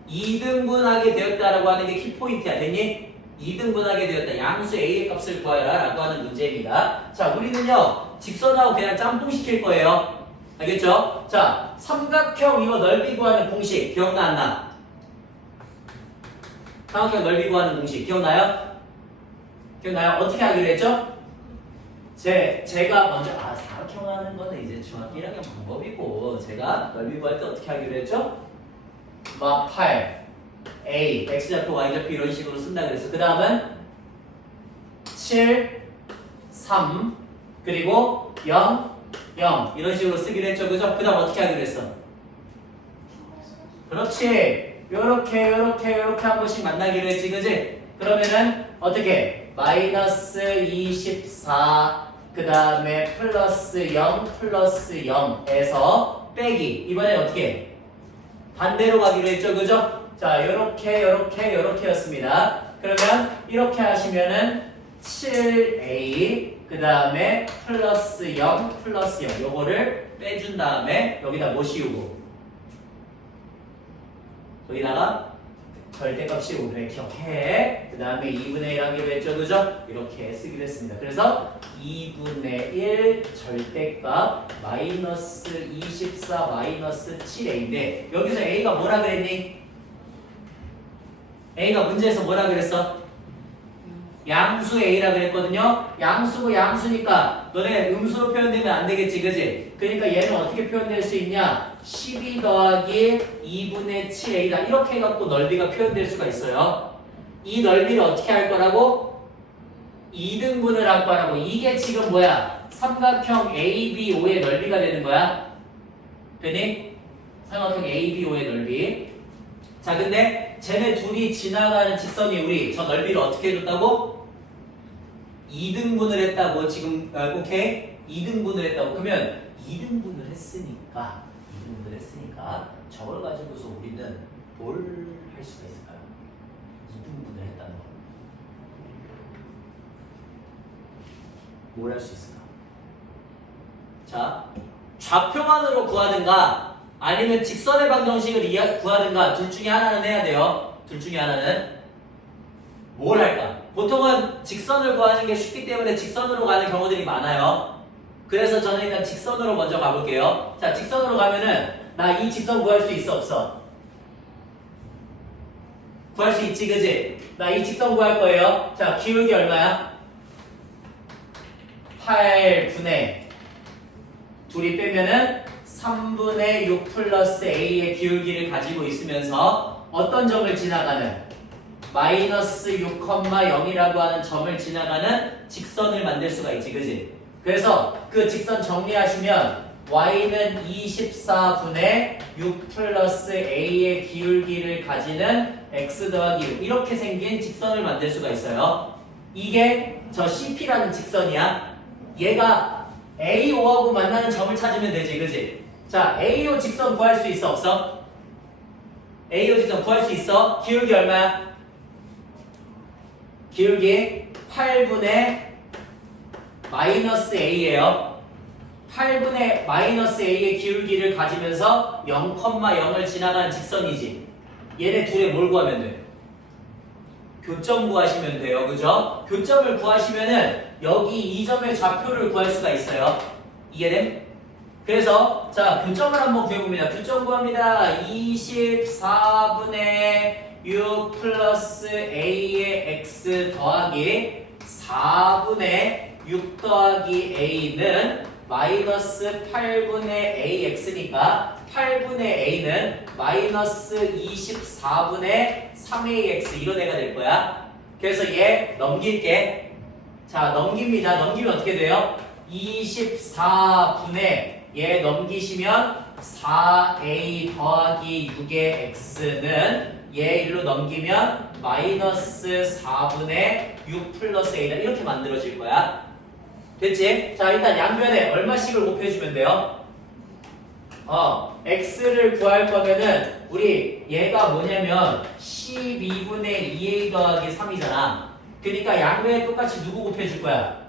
2등분하게 되었다라고 하는 게 키포인트야. 됐니? 2등분하게 되었다. 양수 A의 값을 구하라 라고 하는 문제입니다. 자, 우리는요 직선하고 그냥 짬뽕 시킬 거예요. 알겠죠? 자, 삼각형 이거 넓이 구하는 공식 기억나 안 나? 삼각형 넓이 구하는 공식 기억나요? 기억나요? 어떻게 하기로 했죠? 제가 먼저 삼각형 하는 거는 이제 중학교 1학년 방법이고 제가 넓이 구할 때 어떻게 하기로 했죠? 막 8 A, X좌표, Y좌표 이런 식으로 쓴다 그랬어. 그 다음은 7, 3 그리고 0, 0 이런 식으로 쓰기로 했죠. 그죠? 그 다음 어떻게 하기로 했어? 그렇지. 요렇게 한 번씩 만나기로 했지. 그지? 그러면은 어떻게? 마이너스 24 그 다음에 플러스 0 플러스 0에서 빼기. 이번엔 어떻게? 반대로 가기로 했죠. 그죠? 자, 요렇게였습니다. 그러면 이렇게 하시면은 7a 그 다음에 플러스 0 플러스 0 요거를 빼준 다음에 여기다 뭐 씌우고 여기다가 절대값 씌우고 그래 기억해. 그 다음에 2분의 1 하기로 했죠. 그죠? 이렇게 쓰기로 했습니다. 그래서 2분의 1 절대값 마이너스 24 마이너스 7a인데 여기서 a가 뭐라 그랬니? a가 문제에서 뭐라 그랬어? 양수 a라 그랬거든요. 양수고 양수니까 너네 음수로 표현되면 안 되겠지. 그지? 그러니까 얘는 어떻게 표현될 수 있냐? 12 더하기 2분의 7a다. 이렇게 해갖고 넓이가 표현될 수가 있어요. 이 넓이를 어떻게 할 거라고? 2등분을 할 거라고. 이게 지금 뭐야? 삼각형 ABO의 넓이가 되는 거야. 되니? 삼각형 ABO의 넓이. 자, 근데 쟤네 둘이 지나가는 직선이 우리 저 넓이를 어떻게 해줬다고? 2등분을 했다고. 지금 오케이? 2등분을 했다고. 그러면 2등분을 했으니까 저걸 가지고서 우리는 뭘 할 수가 있을까요? 2등분을 했다는 거. 뭘 할 수 있을까? 자, 좌표만으로 구하든가 아니면 직선의 방정식을 구하든가 둘 중에 하나는 해야 돼요. 둘 중에 하나는. 뭘 할까? 보통은 직선을 구하는 게 쉽기 때문에 직선으로 가는 경우들이 많아요. 그래서 저는 일단 직선으로 먼저 가볼게요. 자, 직선으로 가면은 나 이 직선 구할 수 있어 없어? 구할 수 있지 그지? 나 이 직선 구할 거예요. 자, 기울기 얼마야? 8분의 둘이 빼면은 3분의 6 플러스 a의 기울기를 가지고 있으면서 어떤 점을 지나가는? 마이너스 6,0이라고 하는 점을 지나가는 직선을 만들 수가 있지. 그지? 그래서 그 직선 정리하시면 y는 24분의 6 플러스 a의 기울기를 가지는 x 더하기 6 이렇게 생긴 직선을 만들 수가 있어요. 이게 저 CP라는 직선이야. 얘가 A5하고 만나는 점을 찾으면 되지. 그지? 자, A5 직선 구할 수 있어 없어? A5 직선 구할 수 있어? 기울기 얼마야? 기울기 8분의 마이너스 a예요. 8분의 마이너스 a의 기울기를 가지면서 0,0을 지나가는 직선이지. 얘네 둘의 뭘 구하면 돼? 교점 구하시면 돼요. 그죠? 교점을 구하시면은 여기 이 점의 좌표를 구할 수가 있어요. 이해됨? 그래서 자, 교점을 한번 구해봅니다. 교점 구합니다. 24분의 6 플러스 a의 x 더하기 4분의 6 더하기 a는 마이너스 8분의 ax니까 8분의 a는 마이너스 24분의 3ax 이런 애가 될 거야. 그래서 얘 넘길게. 자, 넘깁니다. 넘기면 어떻게 돼요? 24분의 얘 넘기시면 4a 더하기 6의 x는 얘 일로 넘기면 마이너스 4분의 6 플러스 a다. 이렇게 만들어질 거야. 됐지? 자, 일단 양변에 얼마씩을 곱해주면 돼요? x를 구할 거면은 우리 얘가 뭐냐면 12분의 2a 더하기 3이잖아. 그러니까 양변에 똑같이 누구 곱해줄 거야?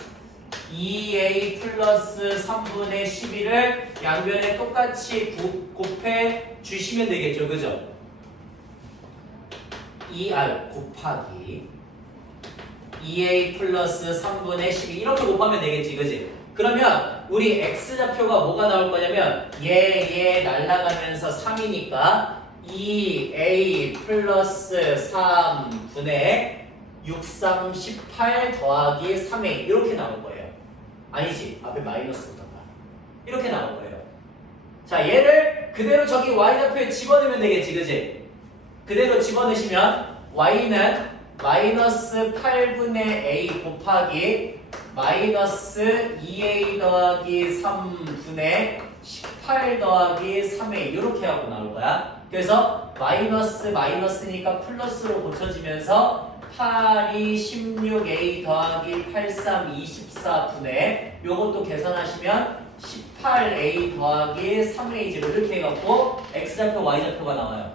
2a 플러스 3분의 12를 양변에 똑같이 곱해 주시면 되겠죠. 그죠? 곱하기 2a 플러스 3분의 12 이렇게 곱하면 되겠지. 그지? 그러면 우리 x좌표가 뭐가 나올 거냐면 얘 날아가면서 3이니까 2a 플러스 3분의 6, 3, 18 더하기 3a 이렇게 나올 거예요. 아니지, 앞에 마이너스 붙었다. 이렇게 나올 거예요. 자, 얘를 그대로 저기 y좌표에 집어넣으면 되겠지. 그지? 그대로 집어넣으시면 y는 마이너스 8분의 a 곱하기 마이너스 2a 더하기 3분의 18 더하기 3a 이렇게 하고 나올 거야. 그래서 마이너스니까 플러스로 고쳐지면서 8이 16a 더하기 83 24분의 요것도 계산하시면 18a 더하기 3a 제곱 이렇게 해갖고 x좌표 y좌표가 나와요.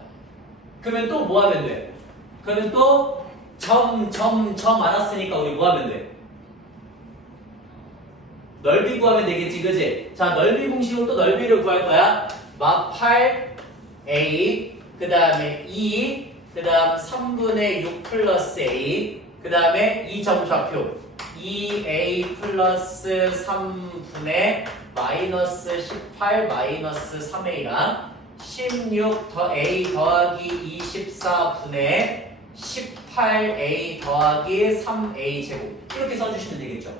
그러면 또 뭐 하면 돼? 그러면 또 점 알았으니까 우리 뭐 하면 돼? 넓이 구하면 되겠지, 그지? 자, 넓이 공식으로 또 넓이를 구할 거야. 마 8a, 그 다음에 2, 그 다음 3분의 6 플러스 a, 그 다음에 이 점좌표 2a 플러스 3분의 마이너스 18 마이너스 3a랑 16 더 a 더하기 24분의 18a 더하기 3a 제곱 이렇게 써주시면 되겠죠.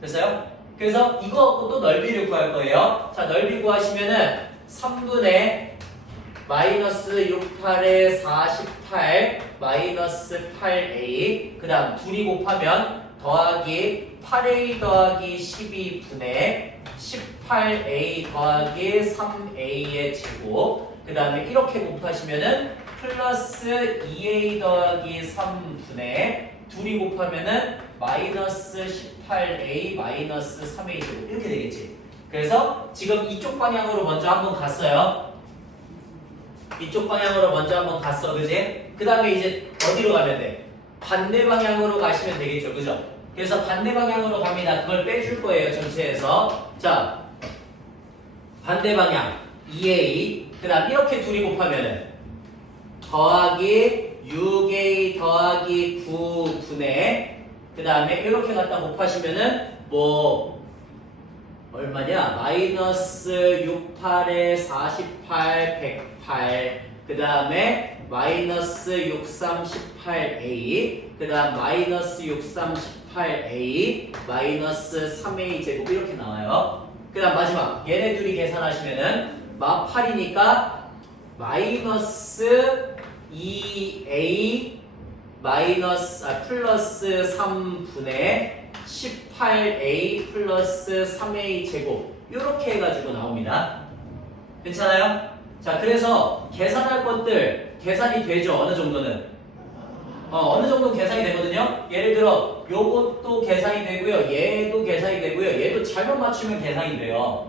됐어요? 그래서 이거 갖고 또 넓이를 구할 거예요. 자, 넓이 구하시면은 3분의 마이너스 68에 48 마이너스 8a 그 다음 둘이 곱하면 더하기 8a 더하기 12분의 18a 더하기 3a의 제곱 그 다음에 이렇게 곱하시면은 플러스 2a 더하기 3분의 둘이 곱하면은 마이너스 18a 마이너스 3a 제곱 이렇게 되겠지. 그래서 지금 이쪽 방향으로 먼저 한번 갔어요. 이쪽 방향으로 먼저 한번 갔어, 그지? 그 다음에 이제 어디로 가면 돼? 반대 방향으로 가시면 되겠죠, 그죠? 그래서 반대 방향으로 갑니다. 그걸 빼줄 거예요, 전체에서. 자, 반대 방향 2a 그 다음 이렇게 둘이 곱하면은 더하기 6a 더하기 9분의 그 다음에 이렇게 갖다 곱하시면은 뭐 얼마냐? 마이너스 68에 48 108 그 다음에 마이너스 63 18a 그 다음 마이너스 63 18a 마이너스 3a 제곱 이렇게 나와요. 그 다음 마지막 얘네 둘이 계산하시면은 마 8이니까 마이너스 2a 플러스 3분의 18a 플러스 3a 제곱 이렇게 해가지고 나옵니다. 괜찮아요? 자, 그래서 계산할 것들 계산이 되죠. 어느 정도는 어느 정도 계산이 되거든요. 예를 들어 요것도 계산이 되고요, 얘도 계산이 되고요, 얘도 잘못 맞추면 계산이 돼요.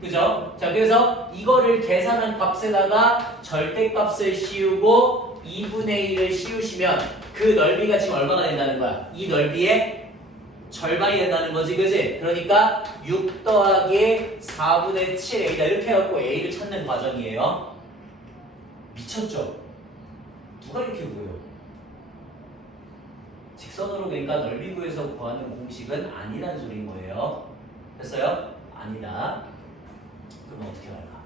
그죠? 자, 그래서 이거를 계산한 값에다가 절대값을 씌우고 2분의 1을 씌우시면 그 넓이가 지금 얼마가 된다는 거야? 이 넓이의 절반이 된다는 거지, 그지? 그러니까 6 더하기 4분의 7a다 이렇게 해갖고 a를 찾는 과정이에요. 미쳤죠? 누가 이렇게 구해요? 직선으로 그러니까 넓이 구해서 구하는 공식은 아니라는 소리인 거예요. 됐어요? 아니다. 그럼 어떻게 할까?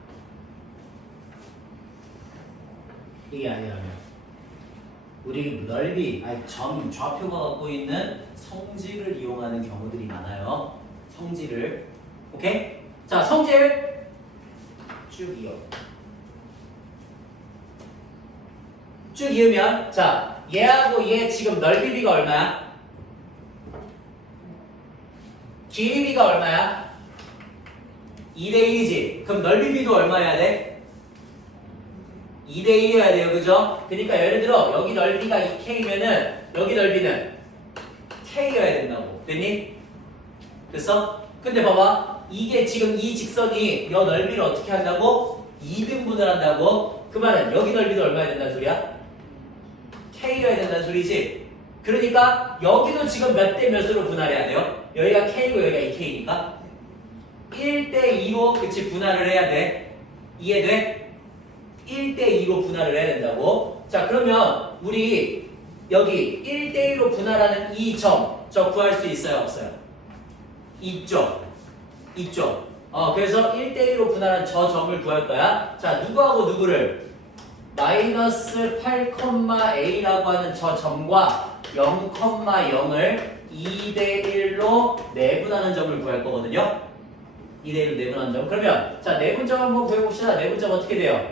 이게 아니라면 우리 넓이, 좌표가 갖고 있는 성질을 이용하는 경우들이 많아요. 성질을. 오케이? 자, 성질 쭉 이어. 쭉 이으면 자, 얘하고 얘 지금 넓이비가 얼마야? 길이비가 얼마야? 2대1이지. 그럼 넓이비도 얼마여야 돼? 2대1이어야 돼요. 그죠? 그러니까 예를 들어 여기 넓이가 2K면은 여기 넓이는 K여야 된다고. 됐니? 됐어? 근데 봐봐. 이게 지금 이 직선이 여 넓이를 어떻게 한다고? 2등분을 한다고? 그 말은 여기 넓이도 얼마야 된다는 소리야? K여야 된다는 소리지? 그러니까 여기도 지금 몇 대 몇으로 분할해야 돼요? 여기가 K고 여기가 2K니까 1대 2로 그치 분할을 해야 돼. 이해돼? 1대 2로 분할을 해야 된다고. 자 그러면 우리 여기 1대 1로 분할하는 이 점 저 구할 수 있어요 없어요? 있죠. 있죠. 그래서 1대 1로 분할한 저 점을 구할 거야. 자 누구하고 누구를? 마이너스 8,a라고 하는 저 점과 0,0을 2대 1로 내분하는 점을 구할 거거든요. 2대 1로 내분하는 점. 그러면 자 내분점 한번 구해봅시다. 내분점 어떻게 돼요?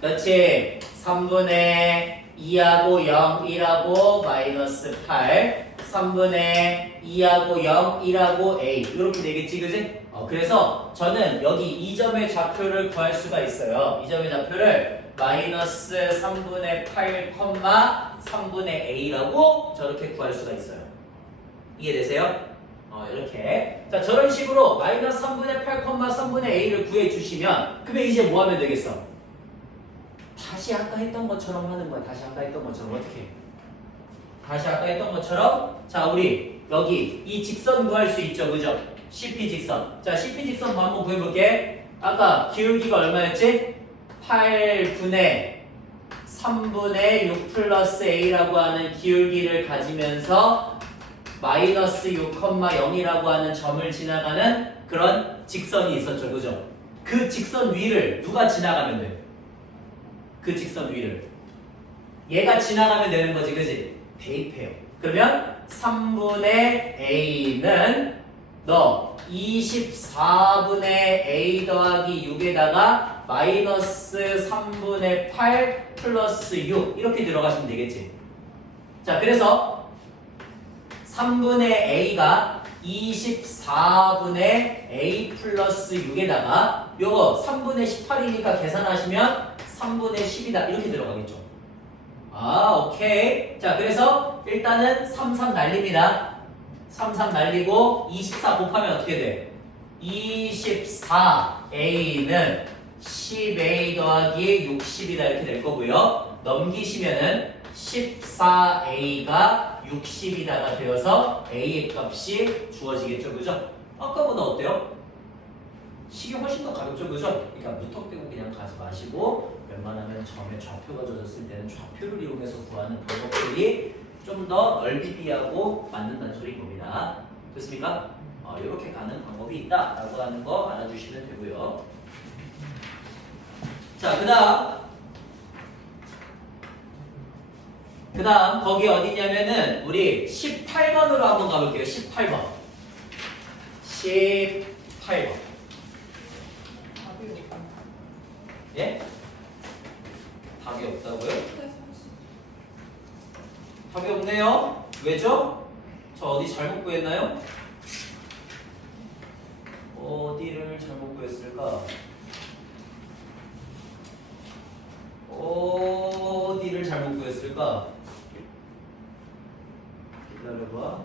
그렇지. 3분의 2하고 0, 1하고 마이너스 8 3분의 2하고 0, 1하고 a 이렇게 되겠지 그지? 그래서 저는 여기 이 점의 좌표를 구할 수가 있어요. 이 점의 좌표를 마이너스 3분의 8, 3분의 a라고 저렇게 구할 수가 있어요. 이해되세요? 이렇게. 자, 저런 식으로 마이너스 3분의 8, 3분의 a를 구해주시면 그러면 이제 뭐 하면 되겠어? 다시 아까 했던 것처럼 하는 거야. 다시 아까 했던 것처럼 어떻게? 다시 아까 했던 것처럼 자, 우리 여기 이 직선 구할 수 있죠. 그죠? CP 직선. 자, CP 직선 한번 구해볼게. 아까 기울기가 얼마였지? 8분의 3분의 6 플러스 a라고 하는 기울기를 가지면서 마이너스 6,0이라고 하는 점을 지나가는 그런 직선이 있었죠. 그죠? 그 직선 위를 누가 지나가면 돼? 그 직선 위를. 얘가 지나가면 되는 거지. 그지? 대입해요. 그러면 3분의 a는 너 24분의 a 더하기 6에다가 마이너스 3분의 8 플러스 6 이렇게 들어가시면 되겠지. 자, 그래서 3분의 a가 24분의 a 플러스 6에다가 요거 3분의 18이니까 계산하시면 3분의 10이다 이렇게 들어가겠죠. 오케이. 자, 그래서 일단은 33 날립니다. 33 날리고 24 곱하면 어떻게 돼? 24a는 10a 더하기 60이다 이렇게 될 거고요. 넘기시면은 14a가 60이다가 되어서 a의 값이 주어지겠죠. 그죠? 아까보다 어때요? 식이 훨씬 더 가볍죠. 그죠? 그러니까 무턱대고 그냥 가지 마시고 웬만하면 점의 좌표가 젖었을 때는 좌표를 이용해서 구하는 방법들이 좀 더 넓이 비하고 맞는다는 소리인 겁니다. 됐습니까? 이렇게 가는 방법이 있다라고 하는 거 알아주시면 되고요. 자, 그 다음 거기 어디냐면은 우리 18번으로 한번 가볼게요. 18번. 18번. 예? 답이 없다고요? 답이 없네요. 왜죠? 저 어디 잘못 구했나요? 어디를 잘못 구했을까? 어디를 잘못 구했을까? 기다려봐.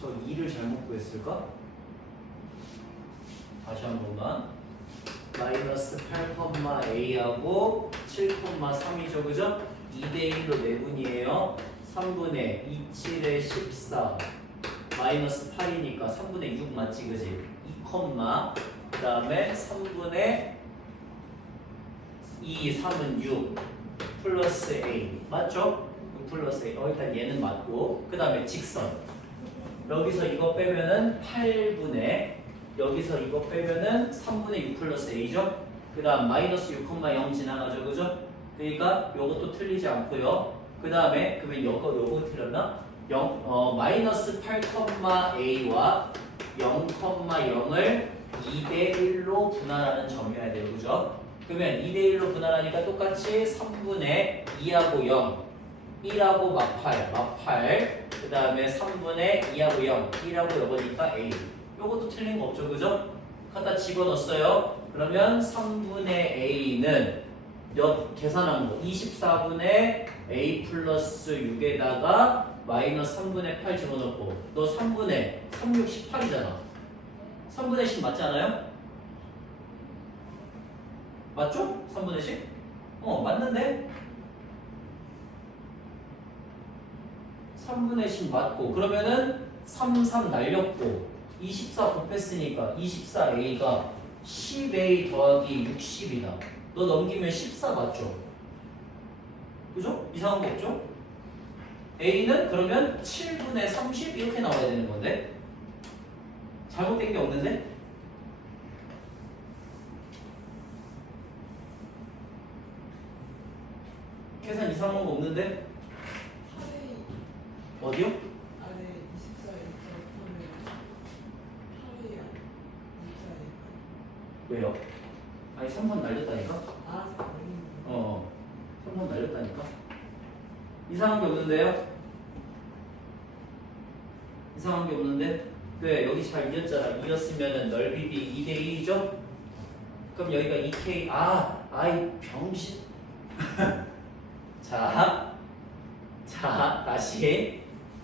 저 2를 잘못 구했을까? 다시 한 번만. 마이너스 8,a하고 7,3이죠. 그죠? 2대1로 내분이에요. 3분의 27에 14 마이너스 8이니까 3분의 6 맞지? 그지? 2, 그 다음에 3분의 2, 3은 6 플러스 a 맞죠? 6 플러스 a 일단 얘는 맞고 그 다음에 직선 여기서 이거 빼면은 8분의 여기서 이거 빼면은 3분의 6 플러스 a죠? 그 다음 마이너스 6,0 지나가죠. 그죠? 그러니까 요것도 틀리지 않고요. 그 다음에 그러면 요거 틀렸나? 마이너스 8,a와 0,0을 2대1로 분할하는 점이어야 돼요. 그죠? 그러면 2대1로 분할하니까 똑같이 3분의 2하고 0 1하고 마팔 그 다음에 3분의 2하고 0 1하고 요거니까 a 요것도 틀린 거 없죠. 그죠? 갖다 집어넣었어요. 그러면 3분의 a는 계산한 거 24분의 a 플러스 6에다가 마이너스 3분의 8 집어넣고 너 3분의 3, 6, 18이잖아. 3분의 10 맞지 않아요? 맞죠? 3분의 10? 맞는데? 3분의 10 맞고 그러면은 3, 3 날렸고 24 곱했으니까 24a가 10a 더하기 60이다. 너 넘기면 14 맞죠? 그죠? 이상한 거 없죠? a는 그러면 7분의 30 이렇게 나와야 되는 건데 잘못된 게 없는데? 계산 이상한 거 없는데? 8회 어디요? 아래 24에 더하면 8회 24에 왜요? 아니 3번 날렸다니까? 알아서 버리는 거. 3번 날렸다니까? 이상한 게 없는데요? 이상한 게 없는데? 왜 여기 잘 이었잖아. 이었으면은 넓이 b 2대 2죠? 그럼 여기가 2k 아이 병신 자 다시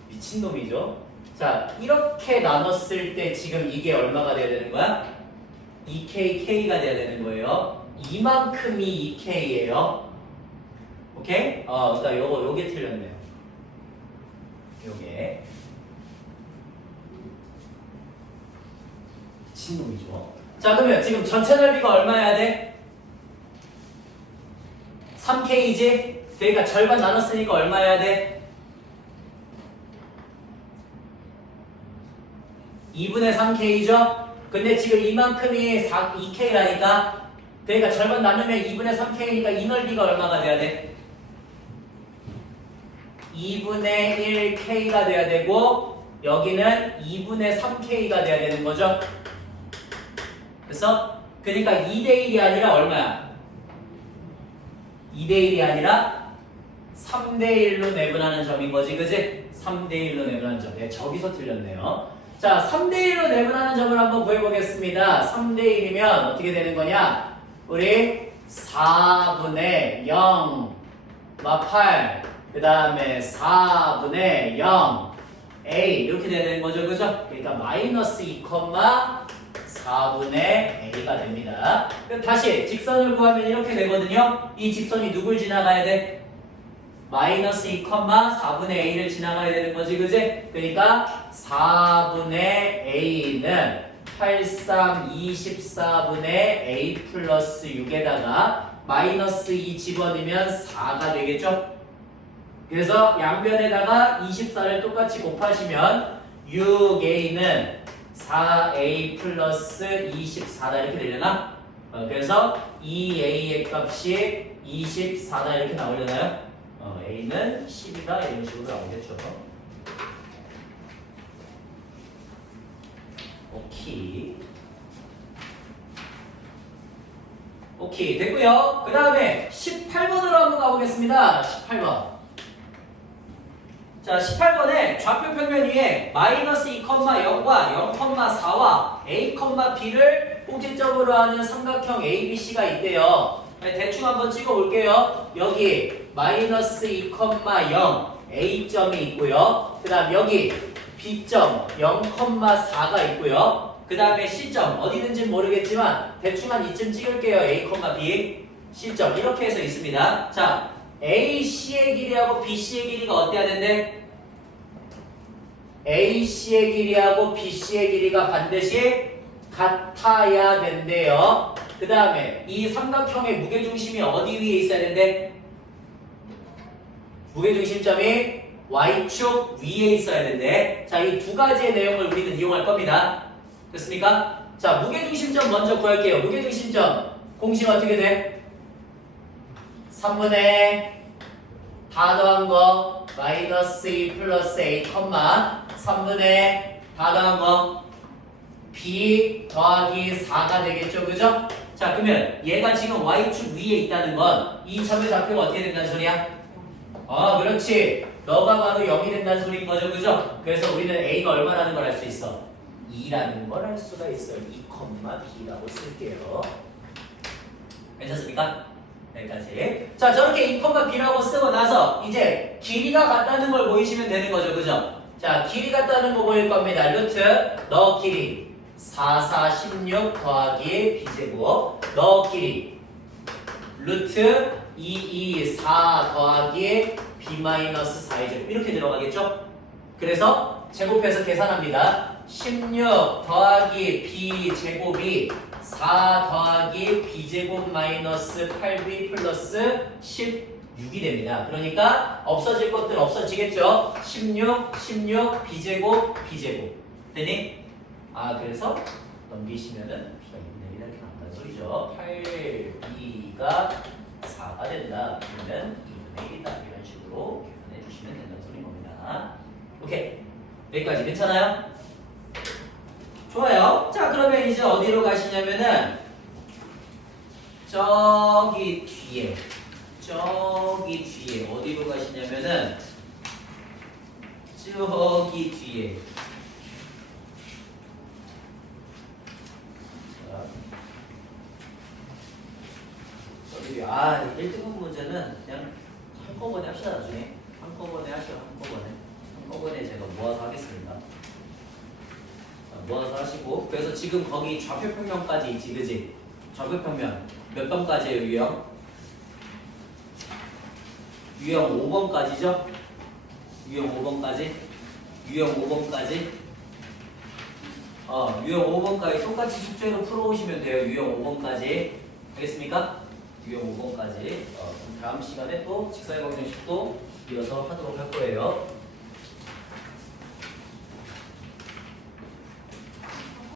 미친놈이죠. 자 이렇게 나눴을 때 지금 이게 얼마가 돼야 되는 거야? 2k k가 돼야 되는 거예요. 이만큼이 2k예요. 오케이? 그러니까 요게 틀렸네요. 요게 미친놈이죠. 자 그러면 지금 전체 넓이가 얼마여야 돼? 3k이지? 그러니까 절반 나눴으니까 얼마여야 돼? 2분의 3k죠? 근데 지금 이만큼이 2k라니까 그러니까 절반 나누면 2분의 3k니까 이 넓이가 얼마가 돼야 돼? 2분의 1k가 돼야 되고 여기는 2분의 3k가 돼야 되는 거죠? 그래서 그러니까 2대1이 아니라 얼마야? 2대1이 아니라 3대1로 내분하는 점인 거지, 그지? 3대1로 내분하는 점. 네, 저기서 틀렸네요. 자, 3대1로 내분하는 점을 한번 구해보겠습니다. 3대1이면 어떻게 되는 거냐? 우리 4분의 0, 8, 그 다음에 4분의 0, a 이렇게 되는 거죠, 그죠? 그러니까 마이너스 2, 4분의 a가 됩니다. 그럼 다시 직선을 구하면 이렇게 되거든요. 이 직선이 누굴 지나가야 돼? 마이너스 2, 4분의 a를 지나가야 되는 거지, 그지? 그러니까 4분의 a는 83, 24분의 a 플러스 6에다가 마이너스 2 집어넣으면 4가 되겠죠? 그래서 양변에다가 24를 똑같이 곱하시면 6a는 4a 플러스 24다 이렇게 되려나? 그래서 2a의 값이 24다 이렇게 나오려나요? a는 10이다 이런 식으로 나오겠죠. 오케이 됐고요. 그 다음에 18번으로 한번 가보겠습니다. 18번. 자, 18번에 좌표 평면 위에 마이너스 2,0과 0,4와 a, b를 꼭지점으로 하는 삼각형 ABC가 있대요. 대충 한번 찍어 볼게요. 여기 마이너스 2,0 A점이 있고요. 그 다음 여기 B점 0,4가 있고요. 그 다음에 C점 어디든지 모르겠지만 대충 한 이쯤 찍을게요. A, B C점 이렇게 해서 있습니다. 자, AC의 길이하고 BC의 길이가 어때야 된대? AC의 길이하고 BC의 길이가 반드시 같아야 된대요. 그 다음에 이 삼각형의 무게중심이 어디 위에 있어야 된대? 무게중심점이 Y축 위에 있어야 된대. 자, 이 두 가지의 내용을 우리는 이용할 겁니다. 됐습니까? 자, 무게중심점 먼저 구할게요. 무게중심점 공식 어떻게 돼? 3분의 다 더한 거 마이너스 2 플러스 a, 3분의 다 더한 거 b 더하기 4가 되겠죠, 그죠? 자, 그러면 얘가 지금 y축 위에 있다는 건 이 점의 좌표가 어떻게 된다는 소리야? 그렇지. 너가 바로 0이 된다는 소리인 거죠, 그죠? 그래서 우리는 a가 얼마라는 걸 알 수 있어? 2라는 걸 알 수가 있어요. 2, b라고 쓸게요. 괜찮습니까? 여기까지. 자, 저렇게 2,b라고 쓰고 나서 이제 길이가 같다는 걸 보이시면 되는 거죠. 그죠? 자, 길이 같다는 거 보일 겁니다. 루트 너 길이 4, 4, 16 더하기 b제곱 너 길이 루트 2, 2, 4 더하기 b-4의 제곱 이렇게 들어가겠죠? 그래서 제곱해서 계산합니다. 16 더하기 b제곱이 4 더하기 b제곱 마이너스 8b 플러스 16이 됩니다. 그러니까 없어질 것들 없어지겠죠? 16, 16, b제곱, b제곱. 되니? 아, 그래서 넘기시면은 b가 2분의 1 이렇게 나온다는 소리죠. 8b가 4가 된다. 그러면 2분의 1이다. 이런 식으로 계산해 주시면 된다는 소리인 겁니다. 오케이. 여기까지 괜찮아요? 좋아요. 자, 그러면 이제 어디로 가시냐면은 저기 뒤에 어디로 가시냐면은 저기 뒤에 저기 1등급 문제는 그냥 한꺼번에 합시다. 나중에 한꺼번에 하시오. 한꺼번에 제가 모아서 하겠습니다. 모아서 하시고. 그래서 지금 거기 좌표평면까지 있지, 그지? 좌표평면 몇 번까지예요, 유형? 유형 5번까지죠? 유형 5번까지? 유형 5번까지 똑같이 숙제로 풀어오시면 돼요. 유형 5번까지. 알겠습니까? 유형 5번까지. 그럼 다음 시간에 또 직사의 방정식도 이어서 하도록 할 거예요.